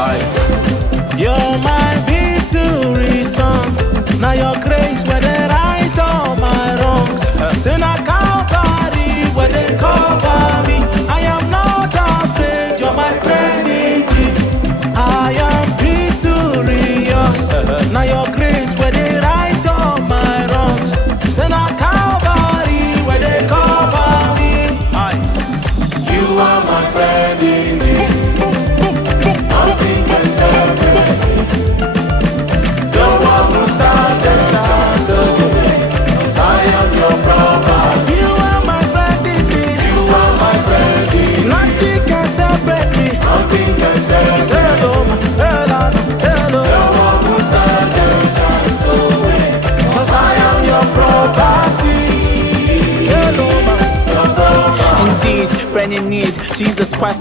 You're my victory song. Now your grace where they right all my wrongs. Sin I Calvary where they cover me. I am not afraid, you're my friend indeed. I am victorious. Now your grace where they right all my wrongs. Sin I Calvary where they cover me. You are my friend indeed. Nothing can separate me. No one will stand a chance again. 'Cause I am your property. You are my friend indeed. You are my friend indeed. Nothing can separate me. Nothing can separate me. Hello, hello, hello. No one will stand a chance away. 'Cause I am your property. Hello, your property. Indeed, friend in need, Jesus Christ.